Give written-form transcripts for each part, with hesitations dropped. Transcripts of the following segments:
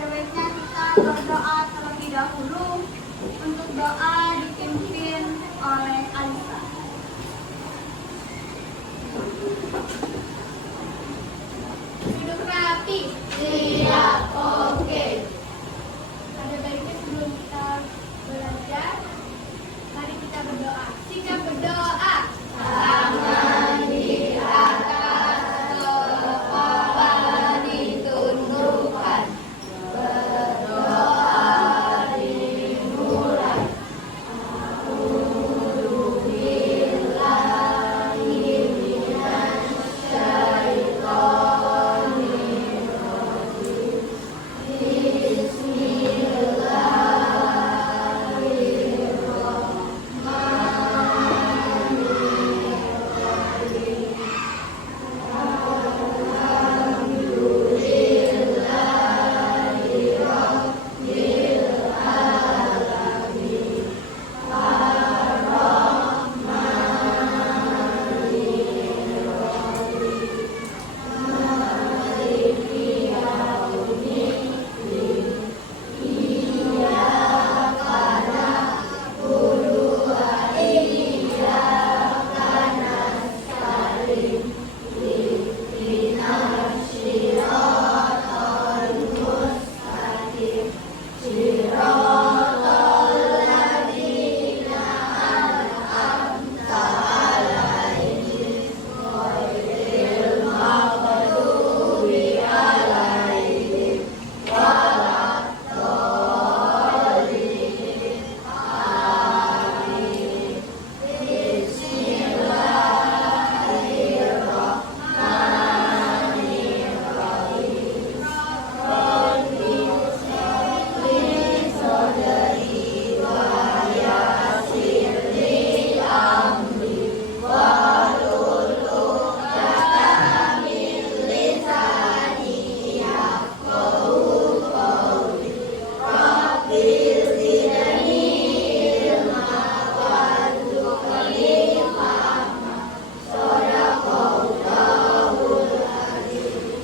ada baiknya kita berdoa terlebih dahulu. Untuk doa dipimpin oleh Alisa. Duduk rapi. Siap, oke. Ada baiknya sebelum kita belajar, mari kita berdoa. Sikap berdoa. Tangan di atas, kepala ditundukkan. Berdoa dimulai. A'udzubillahi minasyaitonir rajim.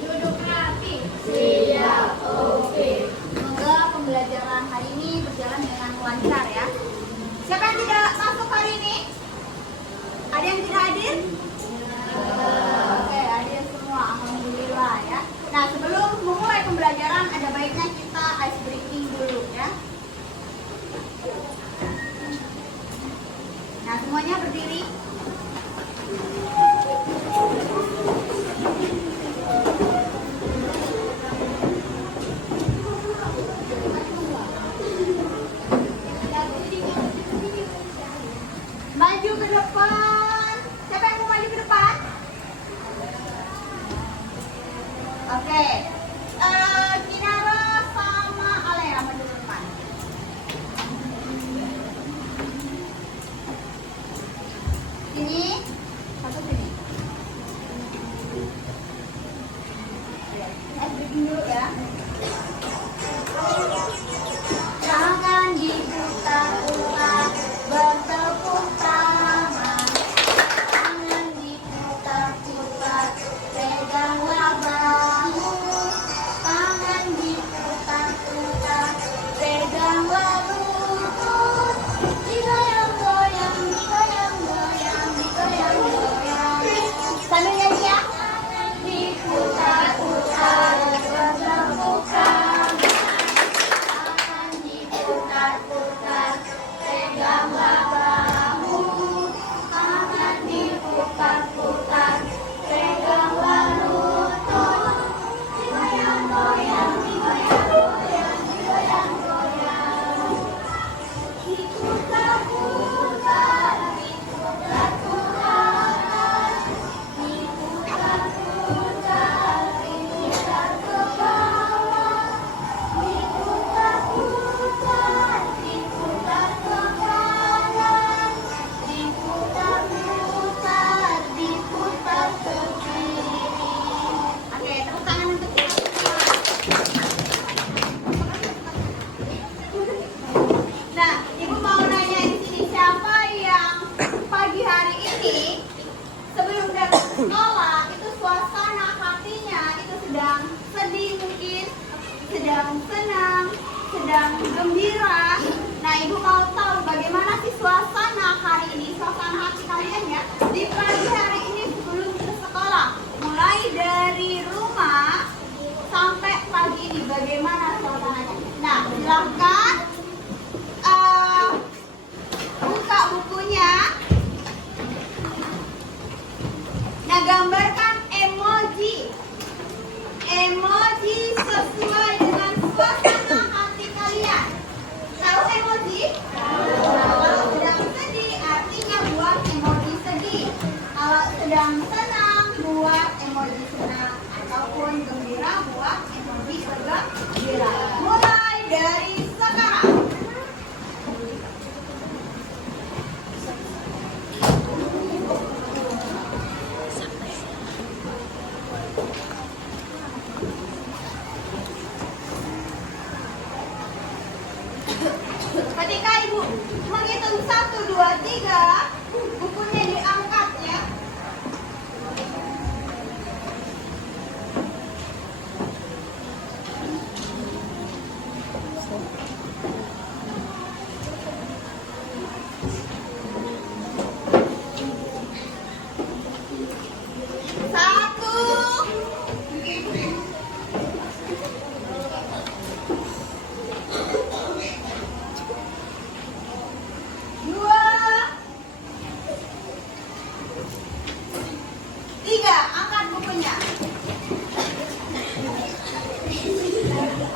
Duduk rapi. Siap, oke. Semoga pembelajaran hari ini berjalan dengan lancar ya. Siapa yang tidak masuk hari ini? Ada yang tidak hadir? Oke, hadir semua. Alhamdulillah ya. Nah, sebelum memulai pembelajaran ada baiknya kita ice breaking dulu ya. Nah, semuanya berdiri. bagaimana suasananya. Nah, silahkan buka bukunya. Nah, gambarkan emoji. Emoji sesuai dengan suasana hati kalian. Tahu emoji? Kalau sedang sedih, artinya buat emoji sedih. Kalau sedang senang, buat emoji senang. Ataupun gembira, buat emoji gembira. Mulai dari sekarang. Ketika ibu menghitung 1, 2, 3, bukunya diangkat ya. Satu, dua, tiga, angkat bukunya.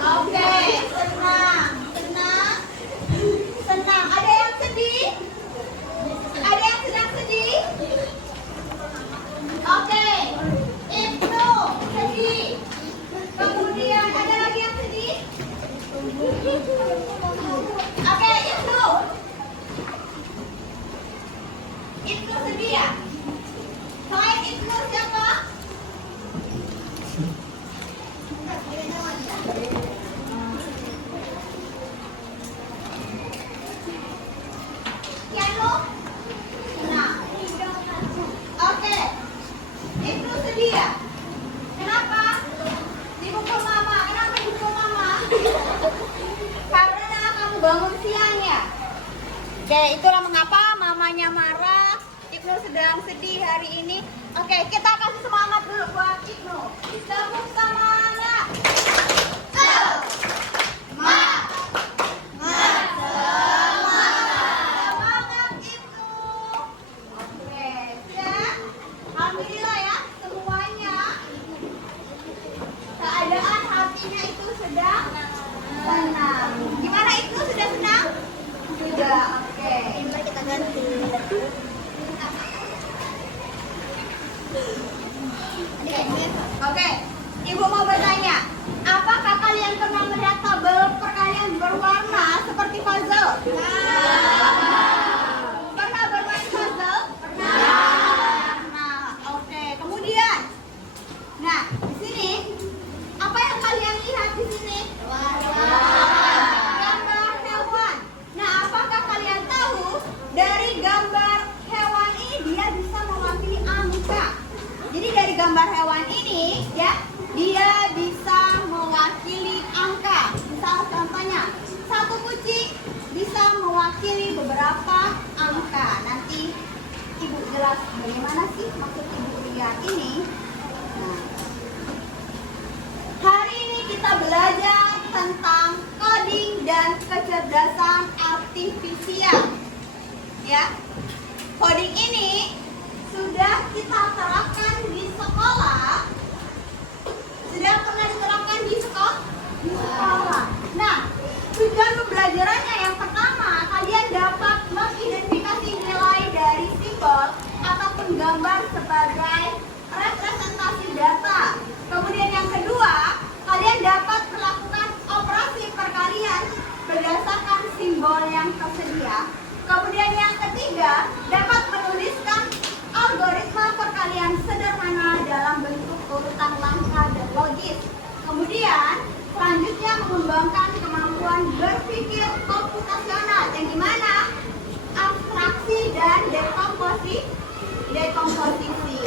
Oke, senang, senang, senang. Ada yang sedih? Ada yang sedang sedih? Oke, Ibnu sedih. Kemudian ada lagi yang sedih? Oke, Ibnu. Ibnu sedih ya? Selain Ibnu siapa? Kiano? Nah. Oke. Ibnu sedih ya? Kenapa? Dipukul mama. Kenapa dipukul mama? Karena kamu bangun siang ya? Oke, itulah mengapa mamanya marah. Ibnu sedang sedih hari ini. Oke, kita kasih semangat dulu buat Ibnu. Tepuk semangat. Semangat Ibnu. Oke, sudah. Alhamdulillah ya semuanya. Keadaan hatinya itu sedang senang. Gimana Ibnu, sudah senang? Sudah, oke. Mari kita ganti. Oke, Ibu mau bertanya, apakah kalian pernah melihat tabel perkalian berwarna seperti puzzle? Pernah bermain puzzle? Pernah. Oke, kemudian, nah di sini apa yang kalian lihat di sini? Gambar hewan. Nah, apakah kalian tahu dari gambar hewan ini dia bisa mewakili angka? Jadi dari gambar hewan ini ya, dia bisa mewakili angka. Misal contohnya, satu kucing bisa mewakili beberapa angka. Nanti Ibu jelas bagaimana sih maksud Ibu lihat ini. Nah, hari ini kita belajar tentang coding dan kecerdasan artifisial. Ya, coding ini sudah kita terapkan di sekolah. Sudah pernah diterapkan di sekolah? Di sekolah. Nah, tujuan pembelajarannya yang pertama, kalian dapat mengidentifikasi nilai dari simbol ataupun gambar sebagai representasi data. Kemudian yang kedua, kalian dapat melakukan operasi perkalian berdasarkan simbol yang tersedia. Kemudian yang ketiga, dapat menuliskan algoritma perkalian sederhana dalam bentuk urutan langkah dan logis. Kemudian selanjutnya mengembangkan kemampuan berpikir komputasional yang dimana abstraksi dan dekomposisi.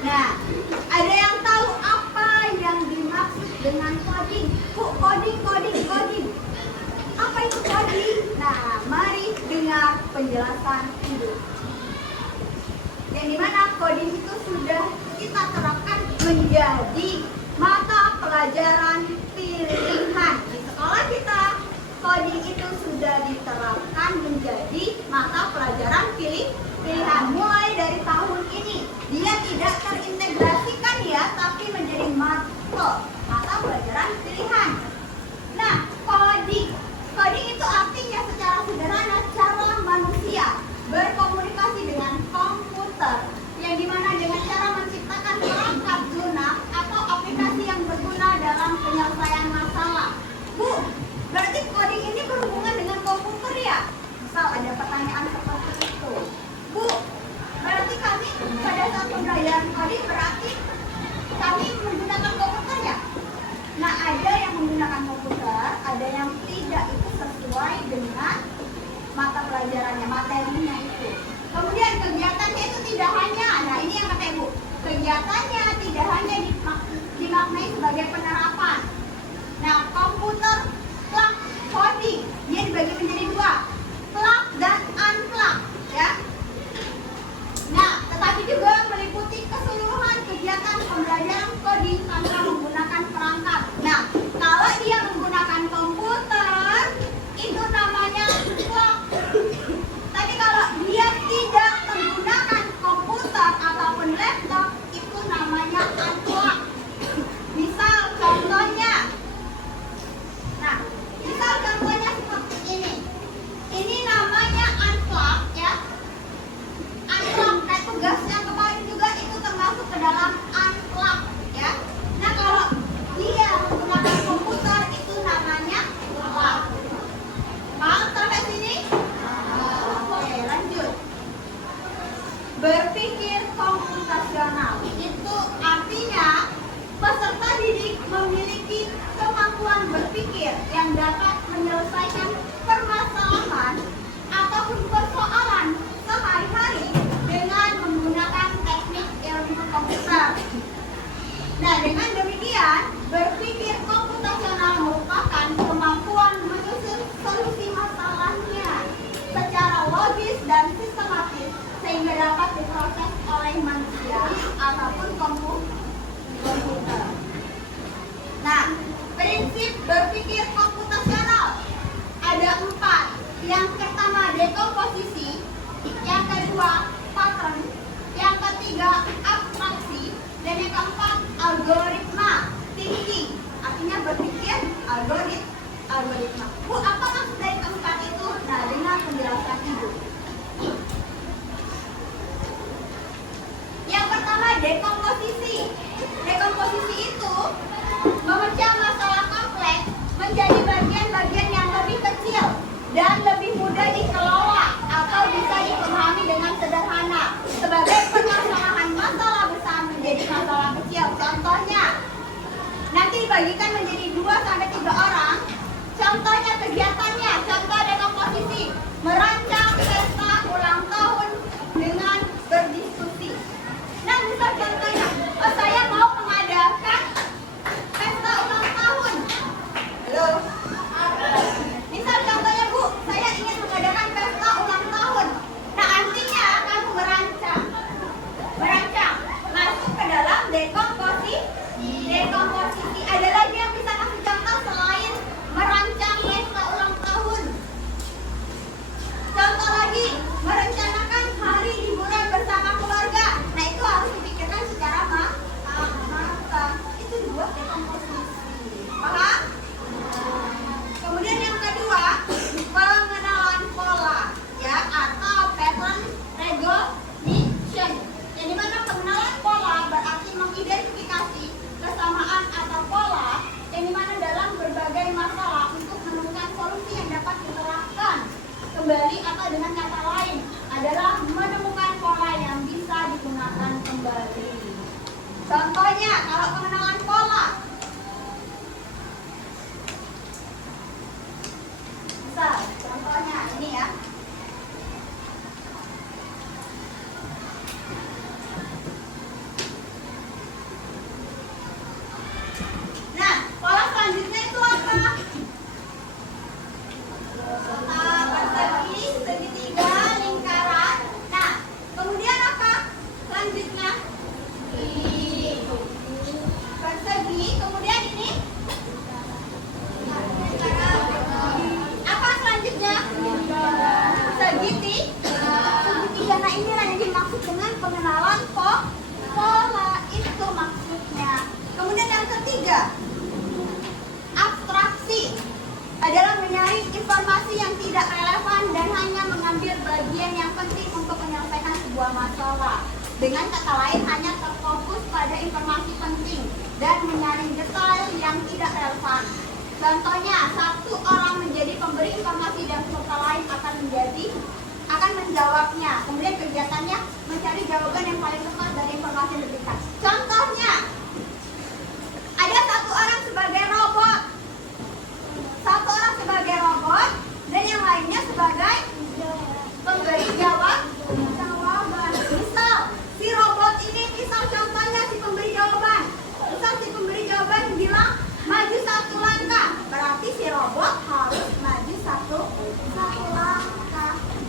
Nah, ada yang tahu apa yang dimaksud dengan coding? Coding. Apa itu coding? Nah, mari dengar penjelasan Ibu. Yang dimana coding itu sudah kita terapkan menjadi mata pelajaran pilihan. Di sekolah kita, coding itu sudah diterapkan menjadi mata pelajaran pilihan. Mulai dari tahun ini, dia tidak terintegrasikan ya, tapi menjadi mata pelajaran pilihan. Nah, coding. Coding itu artinya secara sederhana cara manusia berkomunikasi dengan komputer, yang dimana dengan cara menciptakan perangkat lunak atau aplikasi yang berguna dalam penyelesaian masalah. Bu, berarti coding ini berhubungan dengan komputer ya? Misal ada pertanyaan seperti itu. Bu, berarti kami pada saat pembelajaran coding berarti kami menggunakan komputer ya? Nah, ada yang menggunakan komputer, ada yang tidak, itu sesuai dengan mata pelajarannya, materinya itu. Kemudian kegiatannya itu tidak hanya, nah ini yang kata Ibu, kegiatannya tidak hanya dimaknai sebagai penerapan. Nah, komputer plug coding, dia dibagi menjadi dua, plug dan unplug ya. Nah, tetapi juga meliputi keseluruhan kegiatan pembelajaran coding tanpa menggunakan perangkat. Nah, kalau dia menggunakan komputer, itu namanya plug. Tapi kalau dia tidak menggunakan komputer ataupun laptop, itu namanya unplug. Misal contohnya, nah, misal contohnya seperti ini. Ini namanya unplug ya. Unplug, nah tugas yang kemarin juga itu termasuk ke dalam unplug ya. Nah, kalau dia menggunakan komputer, itu namanya plug. Paham sampai sini? Oke, lanjut. Berpikir komputasional itu artinya peserta didik memiliki kemampuan berpikir yang dapat menyelesaikan permasalahan ataupun persoalan sehari-hari dengan menggunakan teknik ilmu komputer. Nah, dengan demikian, berpikir komputasional merupakan kemampuan menyusun solusi masalahnya secara logis dan sistematis sehingga dapat diproses oleh manusia ataupun komputer. Nah, prinsip berpikir komputasional ada 4. Yang pertama dekomposisi, yang kedua pattern, yang ketiga abstraksi, dan yang keempat algoritma thinking. Artinya berpikir algoritma. Bu, apa maksud dari keempat itu? Nah, dengar penjelasan Ibu. Yang pertama dekomposisi. Dekomposisi itu memecah masalah kompleks menjadi bagian-bagian yang lebih kecil dan lebih mudah dikelola atau bisa dipahami dengan sederhana sebagai permasalahan masalah besar menjadi masalah kecil. Contohnya, nanti dibagikan menjadi 2 sampai 3 orang. Contohnya kegiatannya, contoh dekomposisi, merancang pesta ulang tahun dengan berdiskusi. Nah, misal contohnya, saya mau mengadakan pesta ulang tahun. Halo? Misal contohnya, Bu, saya ingin mengadakan pesta ulang tahun. Nah, artinya kamu merancang. Masuk ke dalam dekomposisi. Ada lagi yang bisa kasih contoh selain merancang pesta ulang tahun? Contoh lagi, ketiga, abstraksi adalah menyaring informasi yang tidak relevan dan hanya mengambil bagian yang penting untuk menyelesaikan sebuah masalah. Dengan kata lain, hanya terfokus pada informasi penting dan menyaring detail yang tidak relevan. Contohnya, satu orang menjadi pemberi informasi dan peserta lain akan menjawabnya. Kemudian kegiatannya mencari jawaban yang paling tepat dari informasi yang diberikan. Contohnya, ada satu orang sebagai robot, dan yang lainnya sebagai pemberi jawaban. Misal, si robot ini, contohnya si pemberi jawaban. Misal si pemberi jawaban bilang maju 1 langkah, berarti si robot harus maju satu langkah.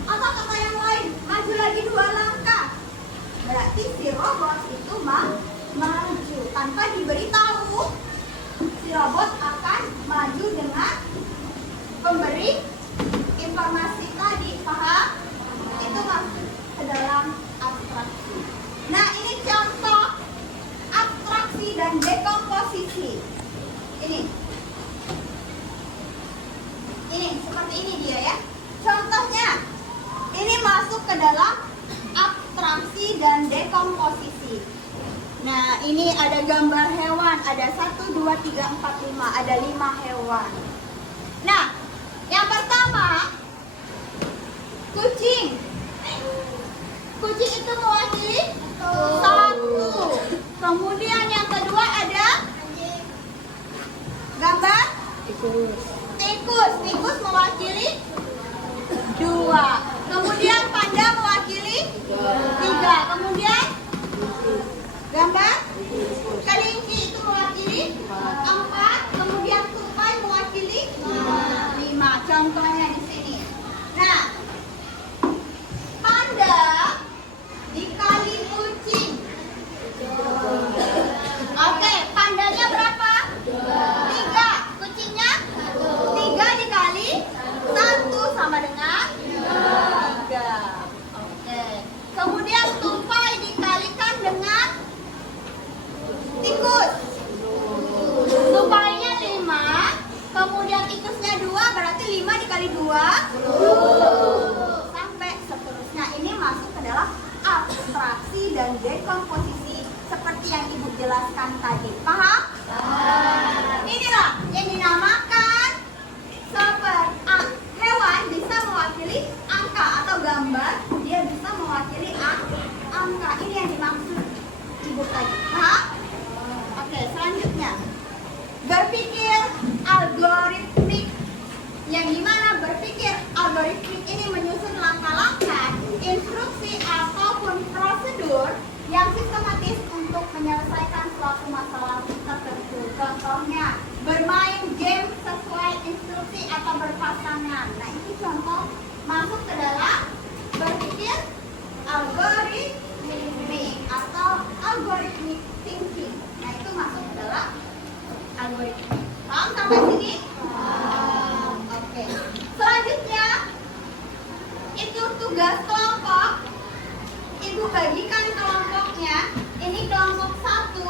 Atau kata yang lain, maju lagi 2 langkah, berarti si robot itu maju. Tanpa diberitahu, si robot akan maju dengan pemberi informasi tadi. Paham? Itu masuk ke dalam abstraksi. Nah, ini contoh abstraksi dan dekomposisi. Ini seperti ini dia ya. Contohnya, ini masuk ke dalam abstraksi dan dekomposisi. Nah, ini ada gambar hewan, ada 1, 2, 3, 4, 5, ada 5 hewan. Nah, yang pertama, kucing. Kucing itu mewakili 1. Kemudian yang kedua ada gambar tikus. Tikus mewakili 2. Kemudian panda mewakili 3. Kemudian gambar kelinci itu mewakili 4. Kemudian tupai mewakili 5. Contohnya di sini. Nah, panda dikali kucing. Oke, pandanya berapa? 3. Kucingnya 3 dikali 1 sama dengan 3. Oke. Kemudian tupai dikalikan dengan tikus. Tupainya 5. Kemudian tikusnya 2, berarti 5 dikali 2 sampai seterusnya. Ini masuk ke dalam abstraksi dan dekomposisi seperti yang Ibu jelaskan tadi. Paham? Inilah yang dinamakan hewan bisa mewakili angka atau gambar dia bisa mewakili angka. Ini yang dimaksud Ibu tadi. Paham? Oke, selanjutnya berpikir algoritmik. Yang dimana berpikir algoritmik ini menyusun langkah-langkah, instruksi ataupun prosedur yang sistematis untuk menyelesaikan suatu masalah tertentu. Contohnya, bermain game sesuai instruksi atau berpasangan. Nah, itu contoh masuk ke dalam berpikir algoritmik atau algoritmik thinking. Nah, itu masuk ke dalam algoritmik. Paham sampai sini? Oke. Selanjutnya, itu tugas kelompok. Ibu bagikan kelompoknya. Ini kelompok 1,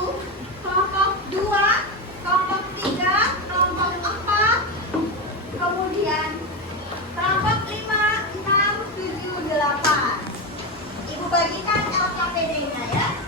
kelompok 2, kelompok 3, kelompok 4, kemudian kelompok 5, 6, 7, 8. Ibu bagikan LKPD-nya ya.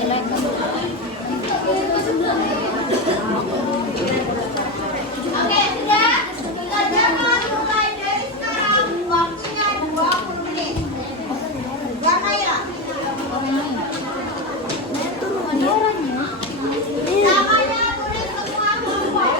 Oke, sudah. Kerjakan mulai dari sekarang. Waktunya 20 menit. Ya, Kaira. Tangannya tulis semua kelompok.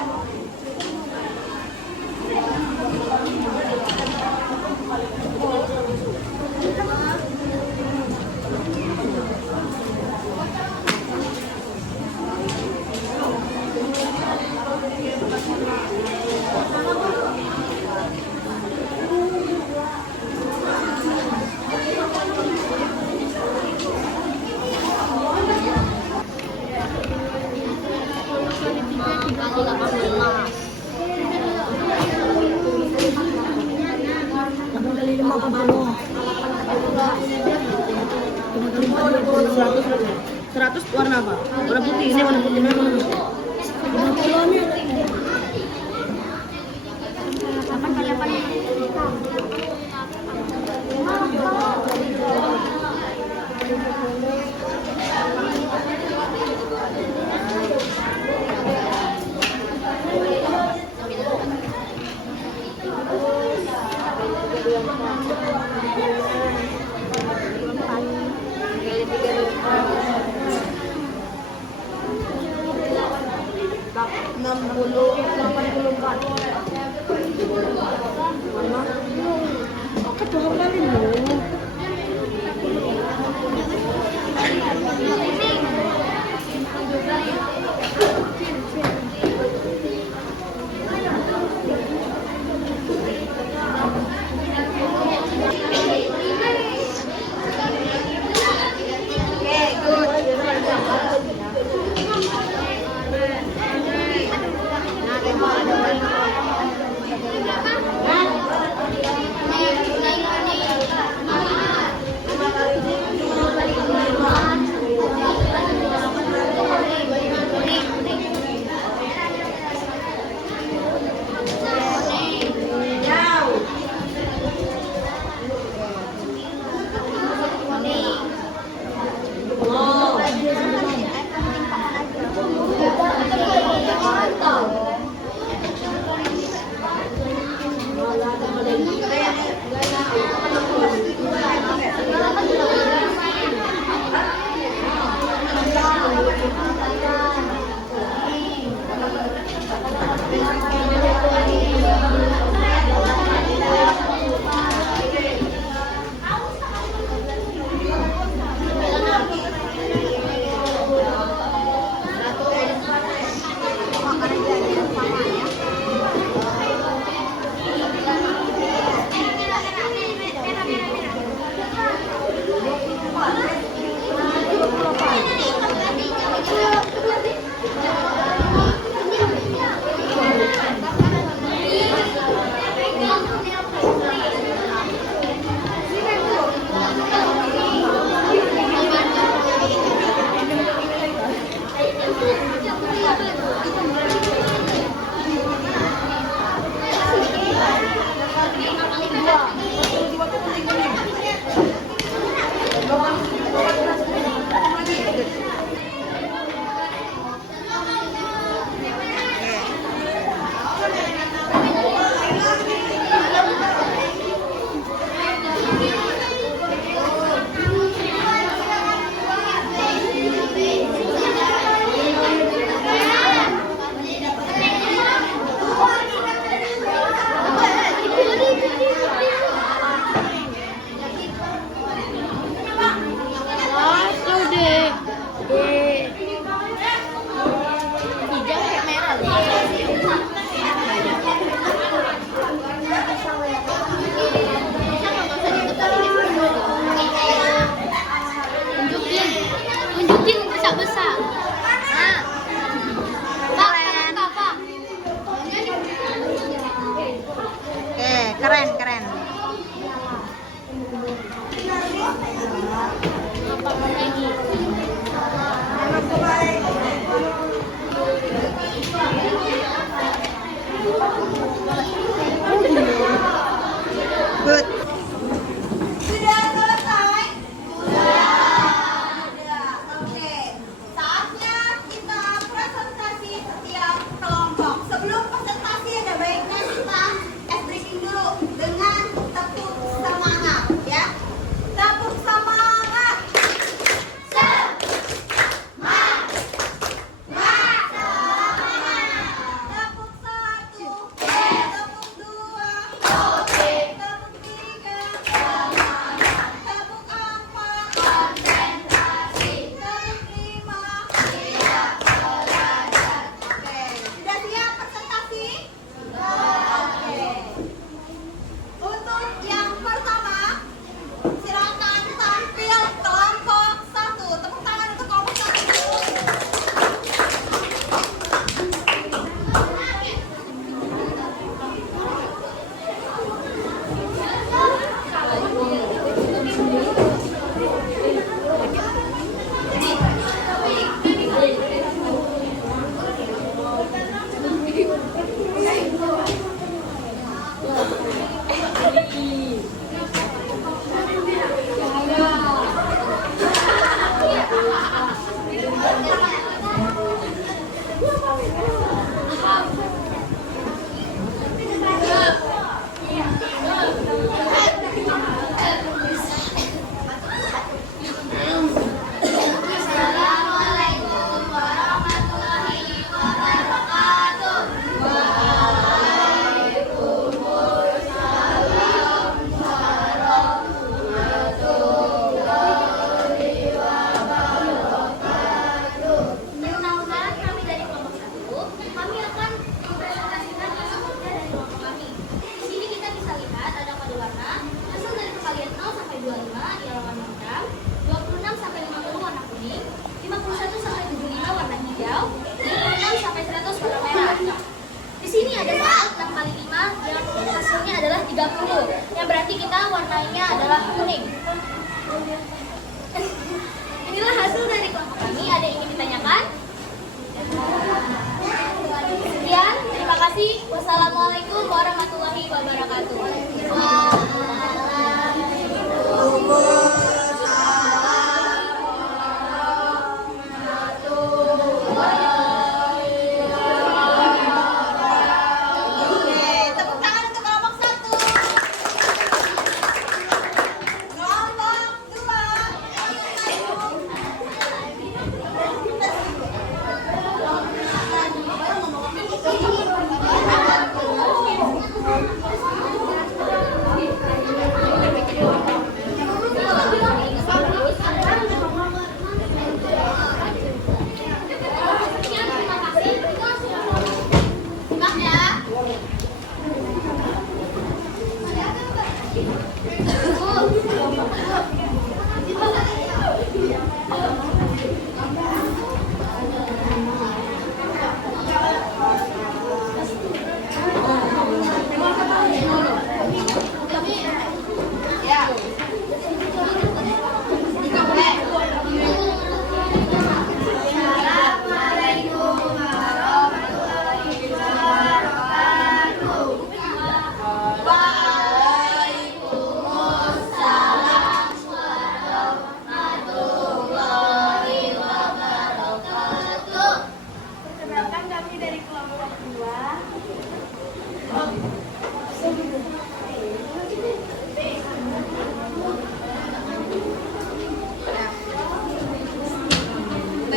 Seratus warna apa? Warna putih. Ini warna putih. Mana warna putih? Oke, tuh hafalin loh.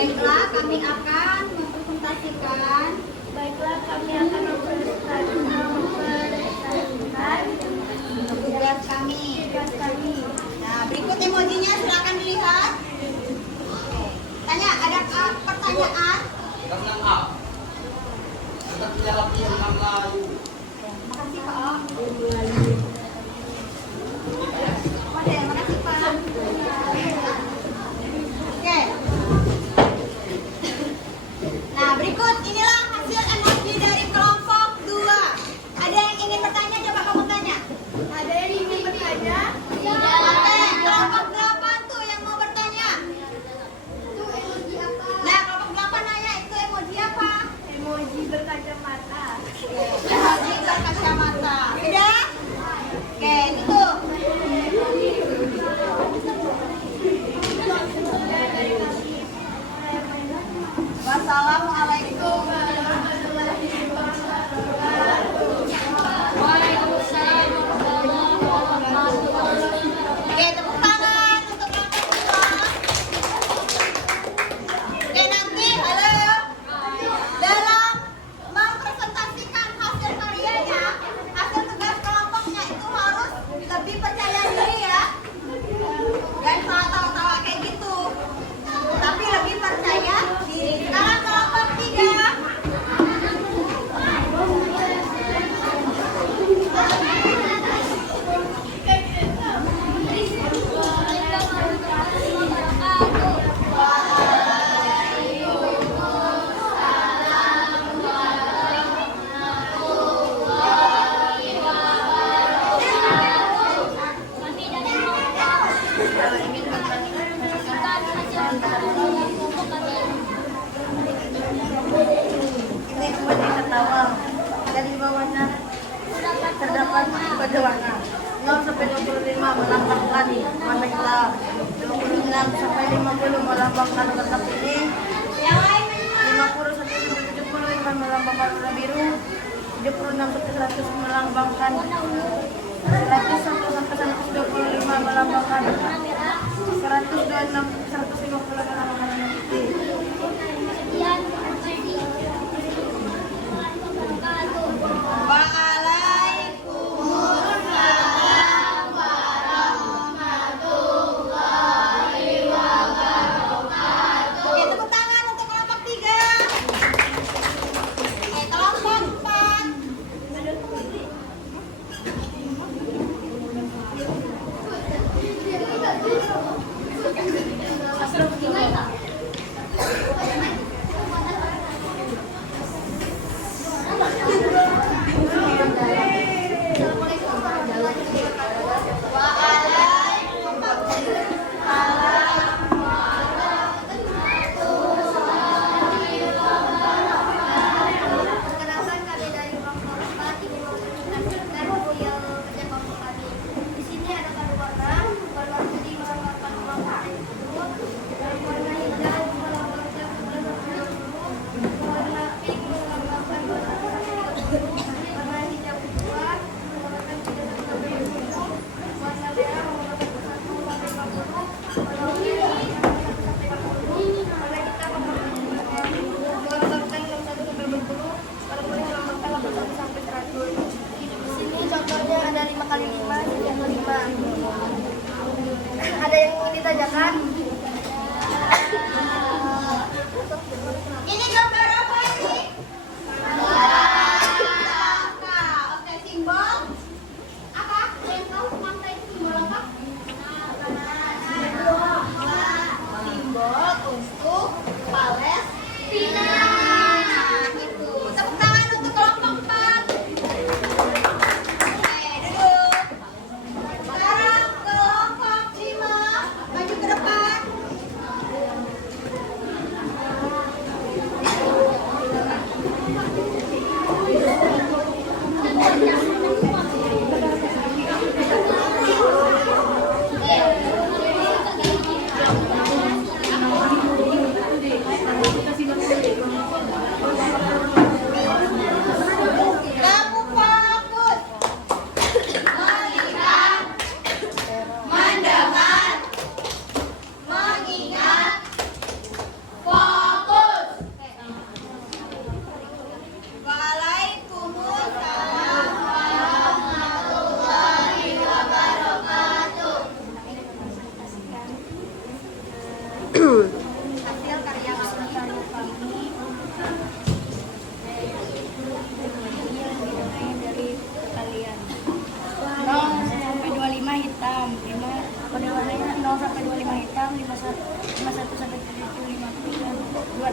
Baiklah, kami akan mempresentasikan. Baiklah, kami akan mempresentasikan Tugas kami. Nah, berikut emojinya silakan dilihat. Tanya, ada pertanyaan? Makasih Pak O. Oke, makasih Pak. Oke. Nah, berikut inilah hasil emoji dari kelompok 2. Ada yang ingin bertanya? Coba kamu tanya. Ada yang ingin bertanya? Oke, kelompok 8 tuh yang mau bertanya. Itu emoji apa? Nah, kelompok 8 nanya itu emoji apa? Emoji berkacamata. Emoji berkacamata. Udah? Oke, itu tuh. Wassalamualaikum warahmatullahi wabarakatuh. Oke, tepuk tangan untuk kelompok 2. Oke, nanti halo. Dalam mempresentasikan hasil karyanya, hasil tugas kelompoknya itu harus lebih percaya diri ya. Dan tawa-tawa kayak gitu. Tapi lebih percaya diri. Sekarang kelompok 3. Ini sebagai tertawal dan di bawahnya terdapat kode warna 0 sampai 25 melambangkan warna hitam, 26 sampai 50 melambangkan warna kuning, 50 sampai 70 melambangkan warna biru, 76 sampai 100 melambangkan 101 sampai 125 melambangkan 126 150 melambangkan warna putih. Waalaikumsalam warahmatullahi wabarakatuh. Oke, tepuk tangan untuk kelompok 3. Oke, kelompok 4. Perkenalkan, kami dari kelompok 4 ingin mempresentasikan hasil kerja kelompok kami. Di sini ada kode warna putih melambangkan kelompok tersebut, dan warna hijau melambangkan 11 warna pink melambangkan warna warna hijau kedua melambangkan 3 sampai 20, warna merah melambangkan 1 sampai 50, warna biru melambangkan 1 sampai 50, warna hitam melambangkan 61 sampai 20, warna kuning melambangkan 81 sampai 100. Di sini contohnya ada 5 kali 5 jadi 5. Ada yang ingin ditanyakan? Ini gambar apa ini? Neraka. Oke, simbol apa? Yang tahu mangga itu simbol apa? Simbol untuk Palestina. Itu. Tepuk tangan untuk kelompok 4. Oke, duduk. Sekarang kelompok 5 maju ke depan.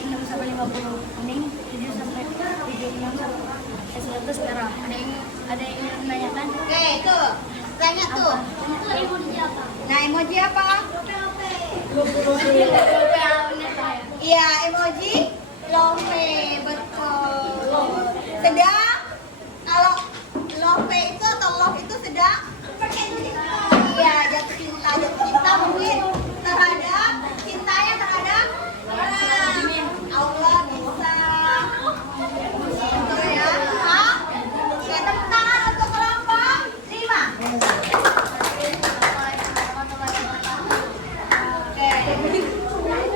46 sampai 50 kuning, 7 sampai 76 sampai 100 merah. Ada yang ingin menanyakan? Oke, tuh. Tanya tuh. Nah, emoji apa? Iya, emoji lope, betul. Sedang kalau lope itu atau love itu sedang iya, jatuh cinta mungkin terhadap cintanya terhadap Allah bisa. Gitu ya. Hah? Oke, tepuk tangan untuk kelompok 5. Oke.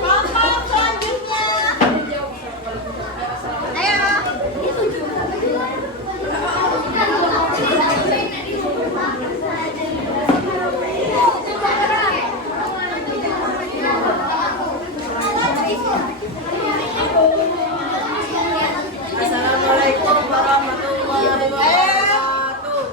Kelompok selanjutnya. Ayo. Assalamualaikum warahmatullahi wabarakatuh.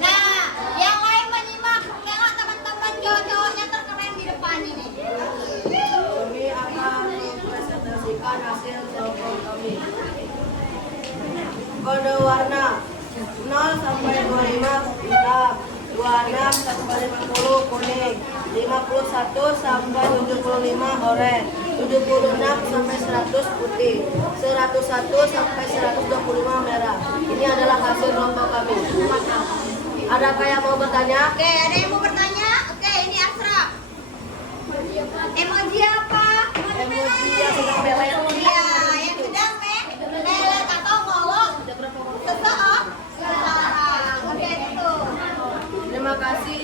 Nah, yang lain menyimak. Tengok teman-teman cowok-cowoknya terkeren di depan ini. Kami akan mempresentasikan hasil kelompok kami. Kode warna 0 sampai 25 hitam, 26 sampai 50 kuning, 51 sampai 75 oranye, 76 sampai 100 putih, 101 sampai 125 merah. Ini adalah hasil kelompok kami. Adakah yang mau bertanya? Oke, ada yang mau bertanya? Oke, ini Asra. Emoji apa? Emoji yang sedang melet. Iya, yang sedang melet atau ngolok seseorang. Oke, itu. Terima kasih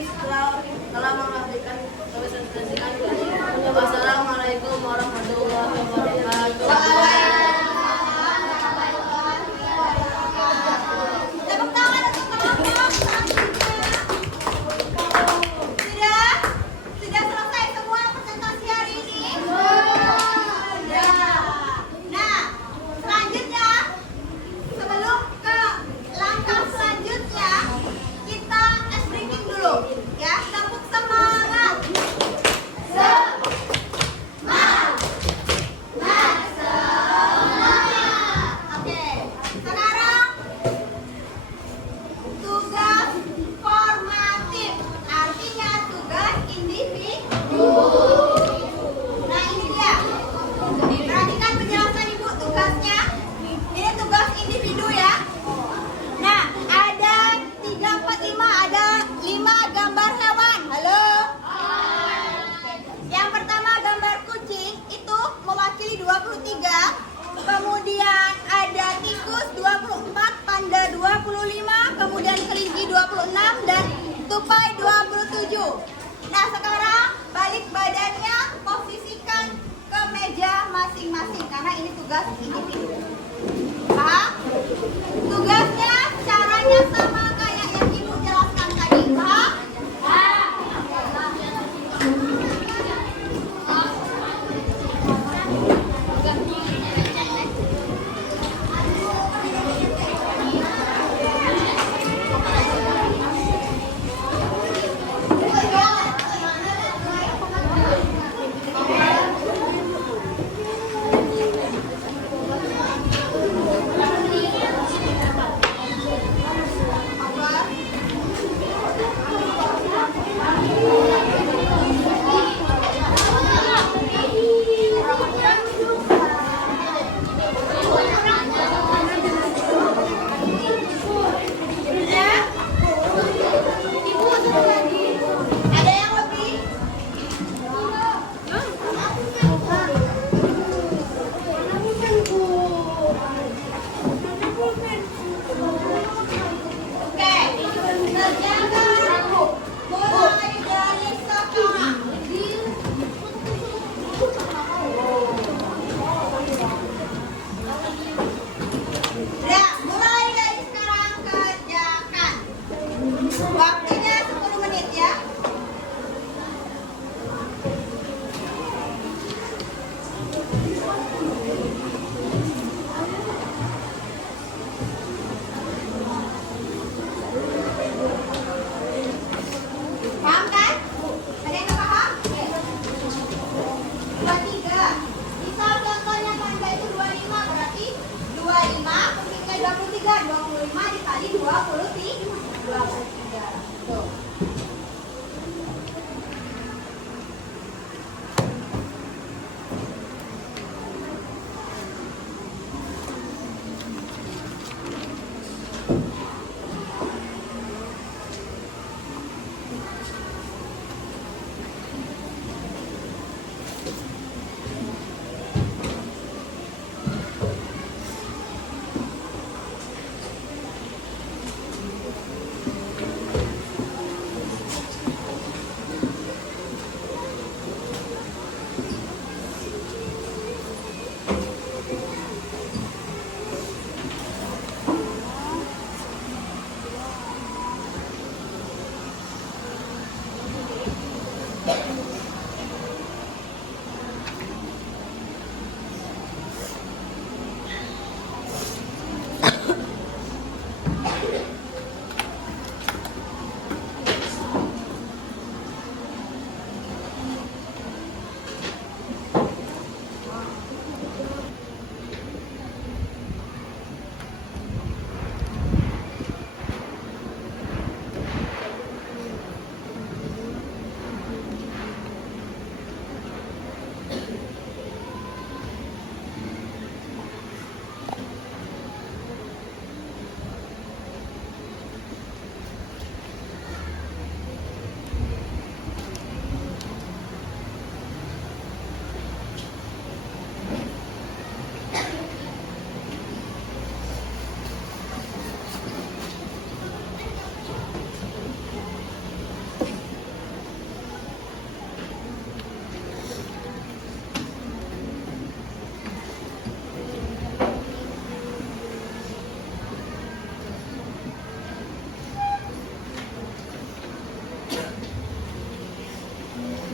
telah mengaksikan presentasikan. Wassalamualaikum warahmatullahi wabarakatuh. Tepuk tangan untuk kelompok selanjutnya. Sudah selesai semua presentasi hari ini? Sudah. Nah, selanjutnya sebelum ke langkah selanjutnya kita ice breaking dulu ya. Tepuk semangat. Oke, sekarang tugas formatif, artinya tugas individu. Nah, ini dia. Perhatikan penjelasan Ibu tugasnya. Ini tugas individu ya. Nah, ada 3, 4, 5, ada 5 gambar hewan. Halo? Yang pertama gambar kucing itu mewakili 23. Kemudian ada tikus 24, panda 25, kemudian kelinci 26 dan tupai 27. Nah, sekarang balik badannya, posisikan ke meja masing-masing karena ini tugas individu. Paham? Tugasnya caranya sama kayak yang Ibu jelaskan tadi. Paham?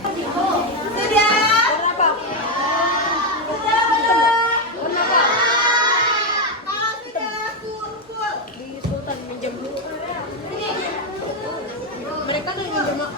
Sudah? Warna apa? Sudah belum? Warna apa? Kalau sudah kumpul. Di Sultan minjem dulu. Sini. Mereka tuh yang minjem.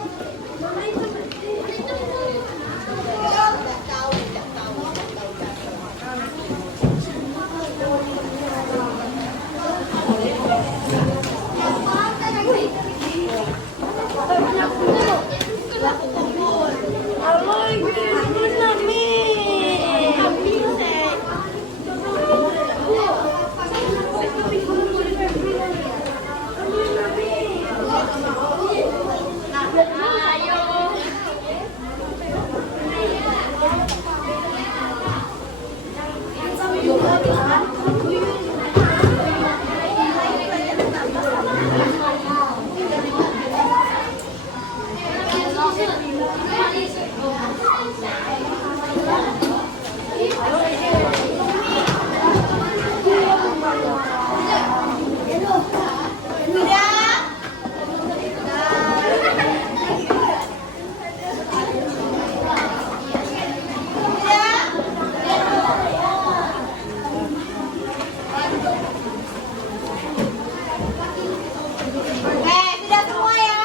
Sudah semua ya?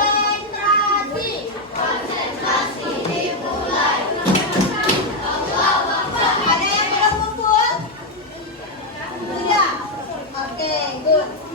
Konsentrasi. Konsentrasi dimulai. Ada yang belum kumpul? Sudah? Oke, good.